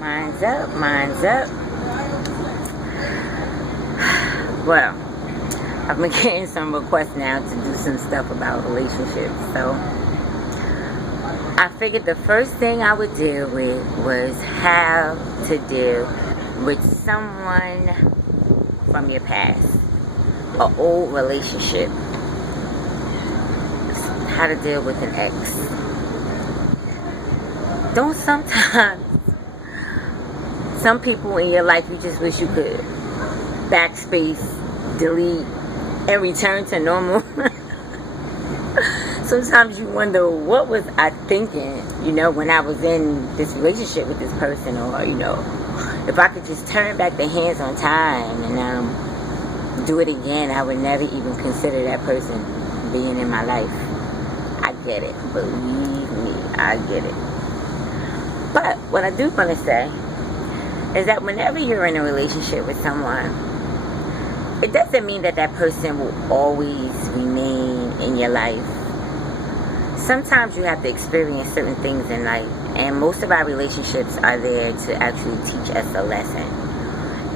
Mind's up, mind's up. Well, I've been getting some requests now to do some stuff about relationships, so I figured the first thing I would deal with was how to deal with someone from your past, an old relationship, how to deal with an ex. Don't sometimes, some people in your life you just wish you could backspace, delete, and return to normal. Sometimes you wonder, what was I thinking, when I was in this relationship with this person, or, if I could just turn back the hands on time and do it again, I would never even consider that person being in my life. I get it. Believe me, I get it. But what I do want to say is that whenever you're in a relationship with someone, it doesn't mean that that person will always remain in your life. Sometimes you have to experience certain things in life, and most of our relationships are there to actually teach us a lesson.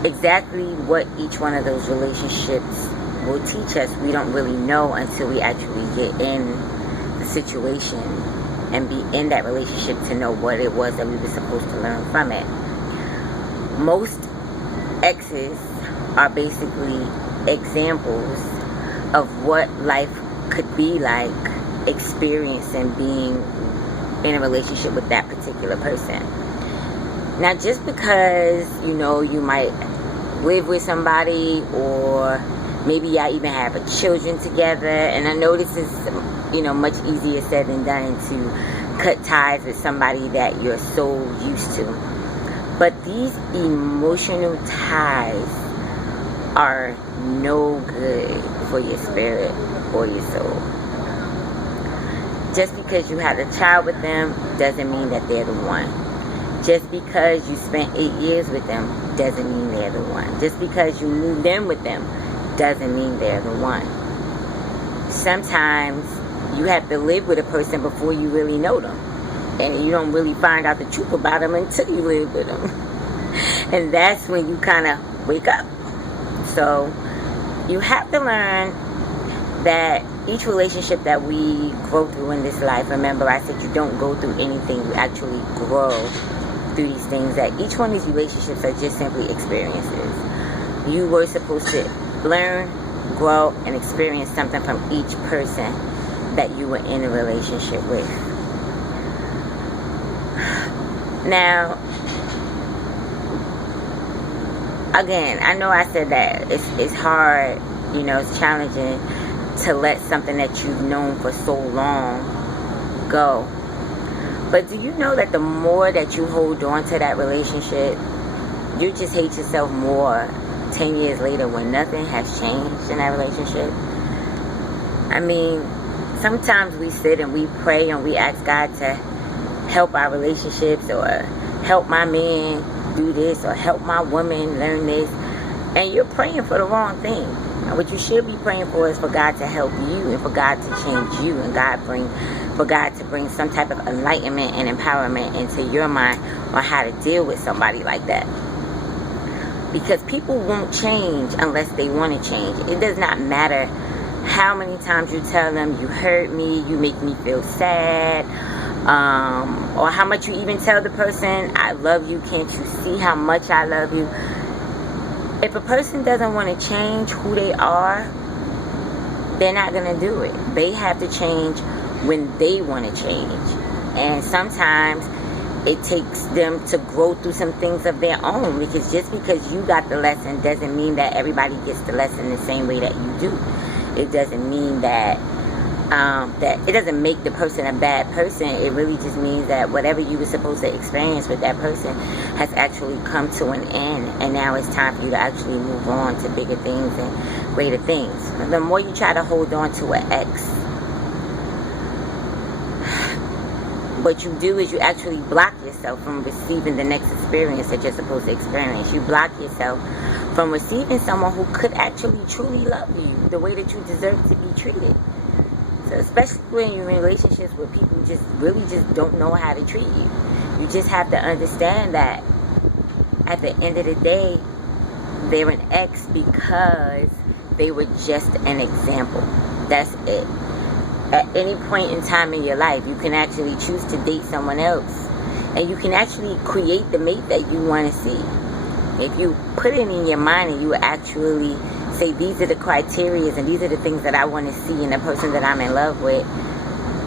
Exactly what each one of those relationships will teach us, we don't really know until we actually get in the situation and be in that relationship to know what it was that we were supposed to learn from it. Most exes are basically examples of what life could be like experiencing being in a relationship with that particular person. Now, just because you might live with somebody, or maybe y'all even have children together, and I know this is much easier said than done to cut ties with somebody that you're so used to, but these emotional ties are no good for your spirit or your soul. Just because you had a child with them doesn't mean that they're the one. Just because you spent 8 years with them doesn't mean they're the one. Just because you moved in with them doesn't mean they're the one. Sometimes you have to live with a person before you really know them. And you don't really find out the truth about them until you live with them. And that's when you kind of wake up. So you have to learn that each relationship that we grow through in this life, remember I said you don't go through anything, you actually grow through these things, that each one of these relationships are just simply experiences. You were supposed to learn, grow, and experience something from each person that you were in a relationship with. Now, again, I know I said that it's hard, it's challenging to let something that you've known for so long go. But do you know that the more that you hold on to that relationship, you just hate yourself more 10 years later when nothing has changed in that relationship? I mean, sometimes we sit and we pray and we ask God to help our relationships, or help my man do this, or help my woman learn this, and you're praying for the wrong thing. Now, what you should be praying for is for God to help you, and for God to change you, and for God to bring some type of enlightenment and empowerment into your mind on how to deal with somebody like that. Because people won't change unless they want to change. It does not matter how many times you tell them, you hurt me, you make me feel sad, or how much you even tell the person, I love you, can't you see how much I love you? If a person doesn't want to change who they are, they're not going to do it. They have to change when they want to change. And sometimes it takes them to grow through some things of their own, because just because you got the lesson doesn't mean that everybody gets the lesson the same way that you do. It doesn't mean that it doesn't make the person a bad person. It really just means that whatever you were supposed to experience with that person has actually come to an end, and now it's time for you to actually move on to bigger things and greater things. The more you try to hold on to an ex, what you do is you actually block yourself from receiving the next experience that you're supposed to experience. You block yourself from receiving someone who could actually truly love you the way that you deserve to be treated. So especially when you're in relationships where people just really just don't know how to treat you. You just have to understand that at the end of the day, they're an ex because they were just an example. That's it. At any point in time in your life, you can actually choose to date someone else. And you can actually create the mate that you want to see. If you put it in your mind and you actually say, these are the criteria and these are the things that I want to see in the person that I'm in love with,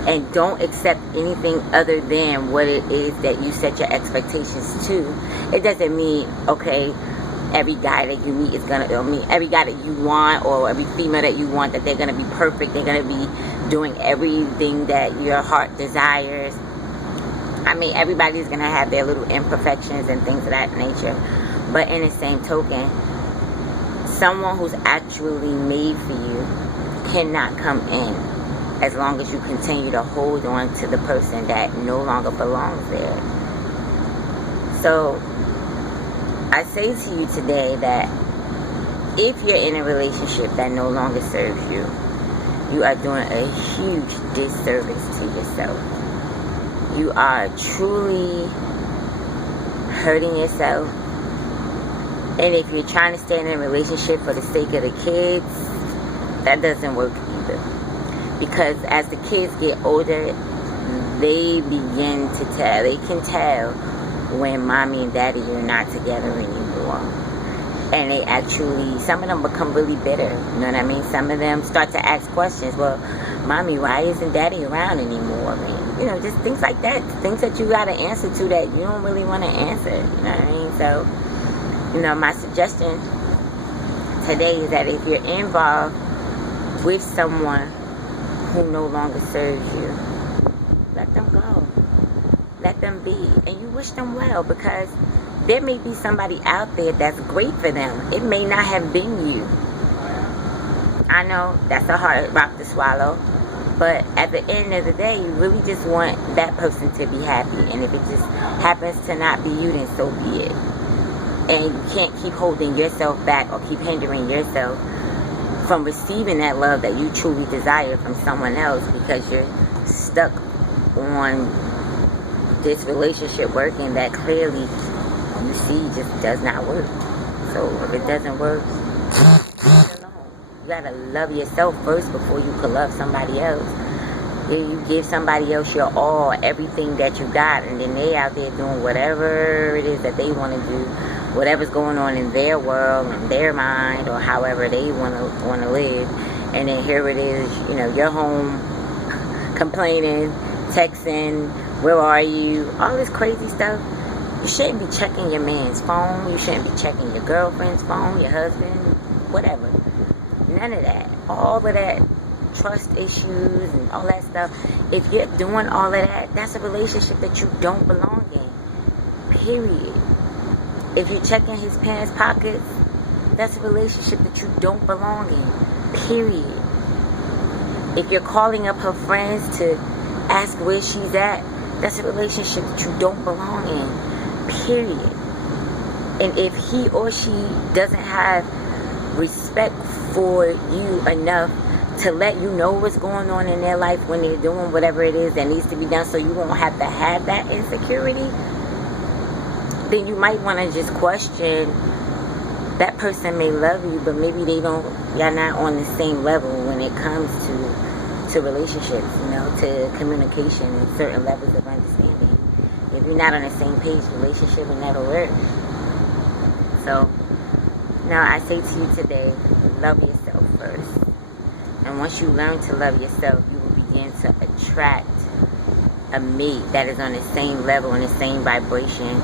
and don't accept anything other than what it is that you set your expectations to, it doesn't mean, okay, every guy that you meet is gonna, every guy that you want, or every female that you want, that they're gonna be perfect, they're gonna be doing everything that your heart desires. I mean, everybody's gonna have their little imperfections and things of that nature. But in the same token, someone who's actually made for you cannot come in as long as you continue to hold on to the person that no longer belongs there. So I say to you today that if you're in a relationship that no longer serves you, you are doing a huge disservice to yourself. You are truly hurting yourself. And if you're trying to stay in a relationship for the sake of the kids, that doesn't work either. Because as the kids get older, they begin to tell. They can tell when mommy and daddy are not together anymore. And they actually, some of them become really bitter. You know what I mean? Some of them start to ask questions. Well, mommy, why isn't daddy around anymore? I mean, you know, just things like that. Things that you got to answer to that you don't really want to answer. You know what I mean? So, you know, my suggestion today is that if you're involved with someone who no longer serves you, let them go. Let them be. And you wish them well, because there may be somebody out there that's great for them. It may not have been you. I know that's a hard rock to swallow, but at the end of the day, you really just want that person to be happy. And if it just happens to not be you, then so be it. And you can't keep holding yourself back or keep hindering yourself from receiving that love that you truly desire from someone else, because you're stuck on this relationship working that clearly you see just does not work. So if it doesn't work, leave it alone. You gotta love yourself first before you can love somebody else. You give somebody else your all, everything that you got, and then they out there doing whatever it is that they want to do, whatever's going on in their world, in their mind, or however they want to live. And then here it is, you know, you're home complaining, texting, where are you, all this crazy stuff. You shouldn't be checking your man's phone. You shouldn't be checking your girlfriend's phone, your husband, whatever. None of that. All of that trust issues and all that stuff. If you're doing all of that, that's a relationship that you don't belong in. Period. If you're checking his pants pockets, that's a relationship that you don't belong in. Period. If you're calling up her friends to ask where she's at, that's a relationship that you don't belong in. Period. And if he or she doesn't have respect for you enough to let you know what's going on in their life when they're doing whatever it is that needs to be done, so you won't have to have that insecurity, then you might want to just question. That person may love you, but maybe you're not on the same level when it comes to relationships, you know, to communication and certain levels of understanding. If you're not on the same page, relationship will never work. So, now I say to you today, love yourself first. And once you learn to love yourself, you will begin to attract a mate that is on the same level and the same vibration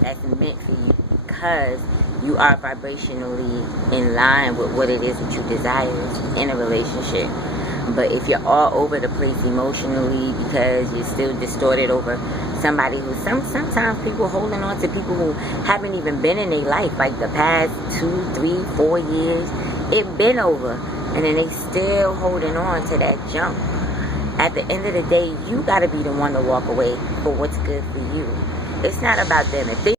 that's meant for you, because you are vibrationally in line with what it is that you desire in a relationship. But if you're all over the place emotionally because you're still distorted over somebody who, sometimes people holding on to people who haven't even been in their life, like the past 2, 3, 4 years, it been over, and then they still holding on to that junk. At the end of the day, you got to be the one to walk away for what's good for you. It's not about them. If they